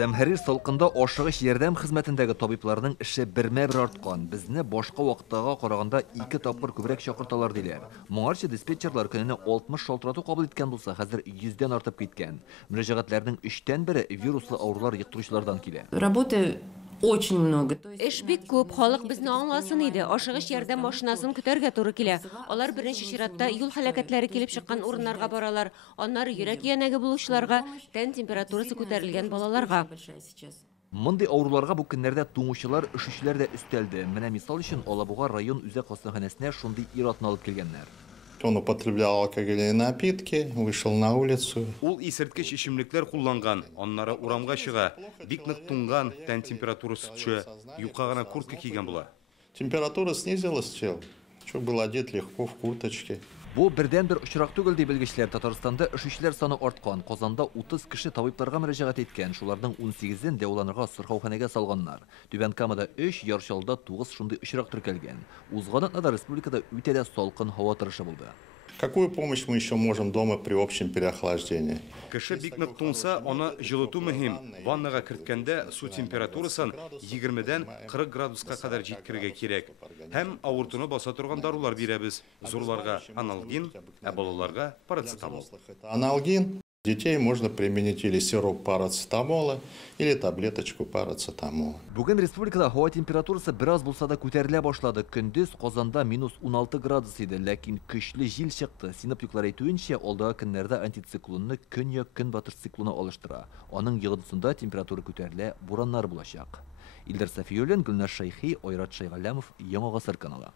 Zemherir salqында ашыгыч ярдәм хезмәтендәге табибларның эше бермә-бер арткан. Безне башка вакыттагы караганда 2 тапкыр күбрәк чакырталар диләр. Моңарчы диспетчерлар көненә 60 шалтырату кабул иткән булса, хәзер 100дән артып киткән. Мөрәҗәгатьләрнең 3тән бире вируслы авырулар йоктыручылардан килә. Работы очень много. Эш бик күп, халык безне аңласын иде. Ашыгыч ярдәм машинасын көтәргә туры килә. Алар беренче чиратта юл һәлакәтләре килеп чыккан урыннарга баралар. Аннары йөрәк янәге булучыларга, тән температурасы күтәрелгән балаларга. Мондый авыруларга бу көннәрдә туңучылар, эшүчеләр дә өстәлде. Менә мисал өчен Алабуга район үзәк хастаханәсенә шундый ир-атны алып килгәннәр. Он употреблял алкогольные напитки, вышел на улицу. Ул исерткеч ичемлекләр кулланган, аннары урамга чыга, бик нык туңган, тән температурасы төшә, юка гына куртка кигән була. Температура снизилась, чел. Что был одет легко в курточке. Бу бердән-бер очрак түгел ди белгечләр. Татарстанда эшүчеләр саны арткан. Казанда 30 кеше табибларга мөрәҗәгать иткән. Шуларның 18-ен дәваланырга сырхауханәгә салганнар. Түбән Камада 3, Ярчалда 9 шундый очрак теркәлгән. Узган атнада республикада үтә дә салкын һава торышы булды. Какую помощь мы еще можем дома при общем переохлаждении? Кеше бик нык туңса, аны җылыту мөһим. Ваннага керткәндә су температурасын 20дән 40 градуска кадәр җиткерергә кирәк. Һәм авыртуны баса торган дарулар бирәбез. Зурларга аналгин, ә балаларга парацетамол. Аналгин. Детей можно применить или сироп парацетамола, или таблеточку парацетамола. Бүген республикада һава температурасы бераз булса да күтәрелә башлады. Көндез Казанда -16 градус иде, ләкин көчле җил чыкты. Синоптиклар әйтүенчә, алдагы көннәрдә антициклонны көньяк-көнбатыш циклоны алыштыра. Аның йогынтысында температура күтәрелә, бураннар булачак. Илдар Сафиуллин, Гөлнар Шайхи, Айрат Шайгалямов, Яңа Гасыр каналы.